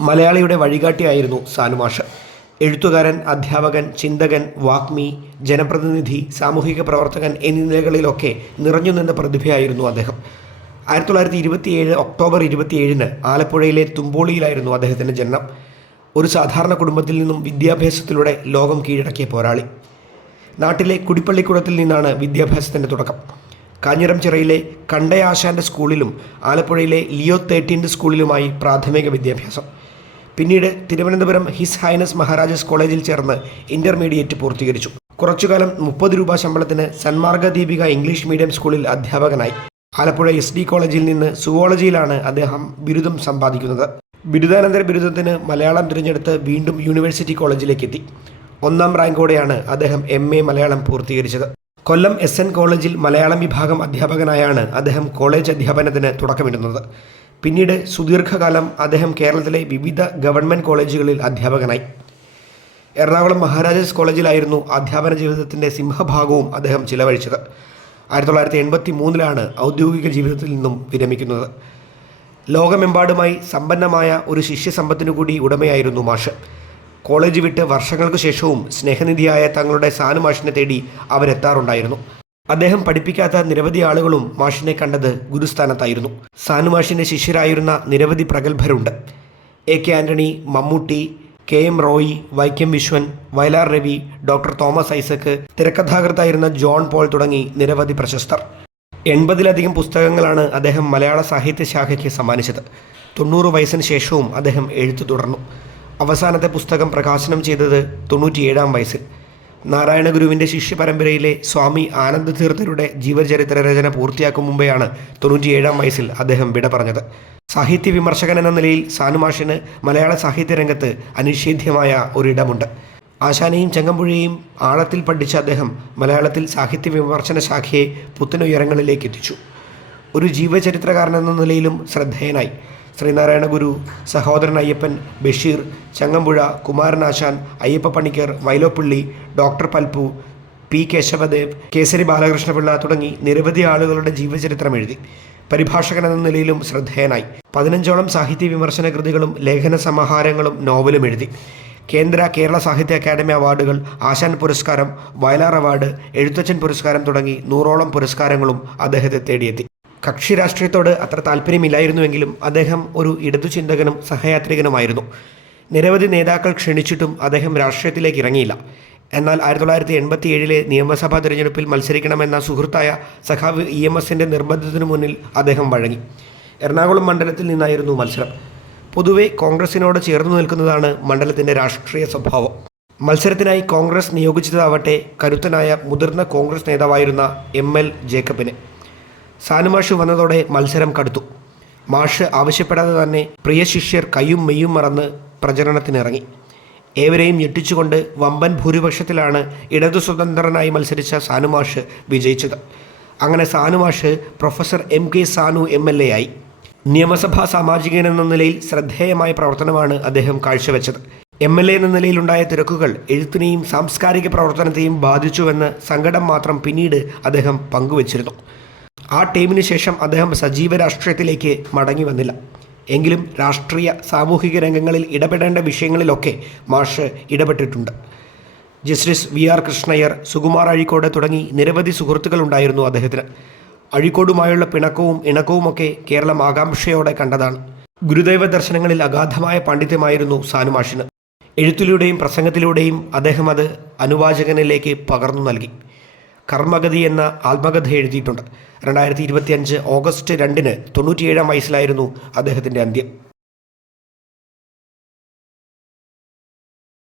മലയാളിയുടെ വഴികാട്ടിയായിരുന്നു സാനുമാഷ്. എഴുത്തുകാരൻ അധ്യാപകൻ ചിന്തകൻ വാഗ്മി ജനപ്രതിനിധി സാമൂഹിക പ്രവർത്തകൻ എന്നീ നിലകളിലൊക്കെ നിറഞ്ഞു നിന്ന പ്രതിഭയായിരുന്നു അദ്ദേഹം. ആയിരത്തി തൊള്ളായിരത്തി ഇരുപത്തിയേഴ് ഒക്ടോബർ ഇരുപത്തിയേഴിന് ആലപ്പുഴയിലെ തുമ്പോളിയിലായിരുന്നു അദ്ദേഹത്തിന്റെ ജനനം. ഒരു സാധാരണ കുടുംബത്തിൽ നിന്നും വിദ്യാഭ്യാസത്തിലൂടെ ലോകം കീഴടക്കിയ പോരാളി. നാട്ടിലെ കുടിപ്പള്ളിക്കുടത്തിൽ നിന്നാണ് വിദ്യാഭ്യാസത്തിന്റെ തുടക്കം. കാഞ്ഞിരം ചിറയിലെ കണ്ടയാശാന്റെ സ്കൂളിലും ആലപ്പുഴയിലെ ലിയോ തേർട്ടീന്റെ സ്കൂളിലുമായി പ്രാഥമിക വിദ്യാഭ്യാസം. പിന്നീട് തിരുവനന്തപുരം ഹിസ് ഹൈനസ് മഹാരാജാസ് കോളേജിൽ ചേർന്ന് ഇന്റർമീഡിയറ്റ് പൂർത്തീകരിച്ചു. കുറച്ചുകാലം മുപ്പത് രൂപ ശമ്പളത്തിന് സന്മാർഗ ദീപിക ഇംഗ്ലീഷ് മീഡിയം സ്കൂളിൽ അധ്യാപകനായി. ആലപ്പുഴ എസ് ഡി കോളേജിൽ നിന്ന് സുവോളജിയിലാണ് അദ്ദേഹം ബിരുദം സമ്പാദിക്കുന്നത്. ബിരുദാനന്തര ബിരുദത്തിന് മലയാളം തിരഞ്ഞെടുത്ത് വീണ്ടും യൂണിവേഴ്സിറ്റി കോളേജിലേക്ക് എത്തി ഒന്നാം റാങ്കോടെയാണ് അദ്ദേഹം എം എ മലയാളം പൂർത്തീകരിച്ചത്. കൊല്ലം എസ് എൻ കോളേജിൽ മലയാളം വിഭാഗം അധ്യാപകനായാണ് അദ്ദേഹം കോളേജ് അധ്യാപനത്തിന് തുടക്കമിടുന്നത്. പിന്നീട് സുദീർഘകാലം അദ്ദേഹം കേരളത്തിലെ വിവിധ ഗവൺമെന്റ് കോളേജുകളിൽ അധ്യാപകനായി. എറണാകുളം മഹാരാജാസ് കോളേജിലായിരുന്നു അധ്യാപന ജീവിതത്തിന്റെ സിംഹഭാഗവും അദ്ദേഹം ചിലവഴിച്ചത്. ആയിരത്തി തൊള്ളായിരത്തി എൺപത്തി മൂന്നിലാണ് ഔദ്യോഗിക ജീവിതത്തിൽ നിന്നും വിരമിക്കുന്നത്. ലോകമെമ്പാടുമായി സമ്പന്നമായ ഒരു ശിഷ്യസമ്പത്തിനു കൂടി ഉടമയായിരുന്നു മാഷ്. കോളേജ് വിട്ട് വർഷങ്ങൾക്ക് ശേഷവും സ്നേഹനിധിയായ തങ്ങളുടെ സാനുമാഷിനെ തേടി അവരെത്താറുണ്ടായിരുന്നു. അദ്ദേഹം പഠിപ്പിക്കാത്ത നിരവധി ആളുകളും മാഷിനെ കണ്ടത് ഗുരുസ്ഥാനത്തായിരുന്നു. സാനു മാഷിന്റെ ശിഷ്യരായിരുന്ന നിരവധി പ്രഗത്ഭരുണ്ട്. A K Antony Mammootty K M Roy Vaikom Viswan Vayalar Ravi doctor Thomas Isaac തിരക്കഥാകൃത്തായിരുന്ന John Paul തുടങ്ങി നിരവധി പ്രശസ്തർ. എൺപതിലധികം പുസ്തകങ്ങളാണ് അദ്ദേഹം മലയാള സാഹിത്യ ശാഖയ്ക്ക് സമ്മാനിച്ചത്. തൊണ്ണൂറ് വയസ്സിന് ശേഷവും അദ്ദേഹം എഴുത്തു തുടർന്നു. അവസാനത്തെ പുസ്തകം പ്രകാശനം ചെയ്തത് തൊണ്ണൂറ്റിയേഴാം വയസ്സിൽ. നാരായണ ഗുരുവിന്റെ ശിഷ്യപരമ്പരയിലെ സ്വാമി ആനന്ദ തീർത്ഥരുടെ ജീവചരിത്ര രചന പൂർത്തിയാക്കും മുമ്പെയാണ് തൊണ്ണൂറ്റിയേഴാം വയസ്സിൽ അദ്ദേഹം വിട പറഞ്ഞത്. സാഹിത്യ വിമർശകൻ എന്ന നിലയിൽ സാനുമാഷിന് മലയാള സാഹിത്യ രംഗത്ത് അനിഷേധ്യമായ ഒരിടമുണ്ട്. ആശാനെയും ചങ്ങമ്പുഴയെയും ആഴത്തിൽ പഠിച്ച അദ്ദേഹം മലയാളത്തിൽ സാഹിത്യ വിമർശന ശാഖയെ പുത്തനുയരങ്ങളിലേക്ക് എത്തിച്ചു ഒരു ജീവചരിത്രകാരൻ എന്ന നിലയിലും ശ്രദ്ധേയനായി. ശ്രീനാരായണ ഗുരു സഹോദരൻ അയ്യപ്പൻ ബഷീർ ചങ്ങമ്പുഴ കുമാരനാശാൻ അയ്യപ്പ പണിക്കർ വൈലോപ്പിള്ളി ഡോക്ടർ പൽപ്പു പി കേശവദേവ് കേസരി ബാലകൃഷ്ണപിള്ള തുടങ്ങി നിരവധി ആളുകളുടെ ജീവചരിത്രം എഴുതി. പരിഭാഷകൻ എന്ന നിലയിലും ശ്രദ്ധേയനായി. പതിനഞ്ചോളം സാഹിത്യ വിമർശന കൃതികളും ലേഖന സമാഹാരങ്ങളും നോവലും എഴുതി. കേന്ദ്ര കേരള സാഹിത്യ അക്കാദമി അവാർഡുകൾ ആശാൻ പുരസ്കാരം വയലാർ അവാർഡ് എഴുത്തച്ഛൻ പുരസ്കാരം തുടങ്ങി നൂറോളം പുരസ്കാരങ്ങളും അദ്ദേഹത്തെ തേടിയെത്തി. കക്ഷി രാഷ്ട്രീയത്തോട് അത്ര താല്പര്യമില്ലായിരുന്നുവെങ്കിലും അദ്ദേഹം ഒരു ഇടതു ചിന്തകനും സഹയാത്രികനുമായിരുന്നു. നിരവധി നേതാക്കൾ ക്ഷണിച്ചിട്ടും അദ്ദേഹം രാഷ്ട്രീയത്തിലേക്ക് ഇറങ്ങിയില്ല. എന്നാൽ ആയിരത്തി തൊള്ളായിരത്തി എൺപത്തി ഏഴിലെ നിയമസഭാ തിരഞ്ഞെടുപ്പിൽ മത്സരിക്കണമെന്ന സുഹൃത്തായ സഖാവ് ഇ എം എസിന്റെ നിർബന്ധത്തിനു മുന്നിൽ അദ്ദേഹം വഴങ്ങി. എറണാകുളം മണ്ഡലത്തിൽ നിന്നായിരുന്നു മത്സരം. പൊതുവെ കോൺഗ്രസിനോട് ചേർന്നു നിൽക്കുന്നതാണ് മണ്ഡലത്തിന്റെ രാഷ്ട്രീയ സ്വഭാവം. മത്സരത്തിനായി കോൺഗ്രസ് നിയോഗിച്ചതാവട്ടെ കരുത്തനായ മുതിർന്ന കോൺഗ്രസ് നേതാവായിരുന്ന എം എൽ ജേക്കബിനെ. സാനുമാഷ് വന്നതോടെ മത്സരം കടുത്തു. മാഷ് ആവശ്യപ്പെടാതെ തന്നെ പ്രിയ ശിഷ്യർ കയ്യും മെയ്യും മറന്ന് പ്രചരണത്തിനിറങ്ങി. ഏവരെയും ഞെട്ടിച്ചുകൊണ്ട് വമ്പൻ ഭൂരിപക്ഷത്തിലാണ് ഇടതു സ്വതന്ത്രനായി മത്സരിച്ച സാനുമാഷ് വിജയിച്ചത്. അങ്ങനെ Sanumash professor M K Sanu M L A ആയി. നിയമസഭാ സാമാജികൻ എന്ന നിലയിൽ ശ്രദ്ധേയമായ പ്രവർത്തനമാണ് അദ്ദേഹം കാഴ്ചവെച്ചത്. എം എൽ എ എന്ന നിലയിലുണ്ടായ തിരക്കുകൾ എഴുത്തിനെയും സാംസ്കാരിക പ്രവർത്തനത്തെയും ബാധിച്ചുവെന്ന് സങ്കടം മാത്രം പിന്നീട് അദ്ദേഹം പങ്കുവച്ചിരുന്നു. ആ ടീമിന് ശേഷം അദ്ദേഹം സജീവ രാഷ്ട്രീയത്തിലേക്ക് മടങ്ങി വന്നില്ല. എങ്കിലും രാഷ്ട്രീയ സാമൂഹിക രംഗങ്ങളിൽ ഇടപെടേണ്ട വിഷയങ്ങളിലൊക്കെ മാഷ് ഇടപെട്ടിട്ടുണ്ട്. Justice V R Krishnaiyer Sukumar Azhikode തുടങ്ങി നിരവധി സുഹൃത്തുക്കളുണ്ടായിരുന്നു അദ്ദേഹത്തിന്. അഴീക്കോടുമായുള്ള പിണക്കവും ഇണക്കവുമൊക്കെ കേരളം ആകാംക്ഷയോടെ കണ്ടതാണ്. ഗുരുദൈവ ദർശനങ്ങളിൽ അഗാധമായ പാണ്ഡിത്യമായിരുന്നു സാനുമാഷിന് എഴുത്തിലൂടെയും പ്രസംഗത്തിലൂടെയും അദ്ദേഹം അത് അനുവാചകനിലേക്ക് പകർന്നു നൽകി. കർമ്മഗതി എന്ന ആത്മകഥ എഴുതിയിട്ടുണ്ട്. രണ്ടായിരത്തി ഇരുപത്തിയഞ്ച് ഓഗസ്റ്റ് രണ്ടിന് തൊണ്ണൂറ്റിയേഴാം വയസ്സിലായിരുന്നു അദ്ദേഹത്തിന്റെ അന്ത്യം.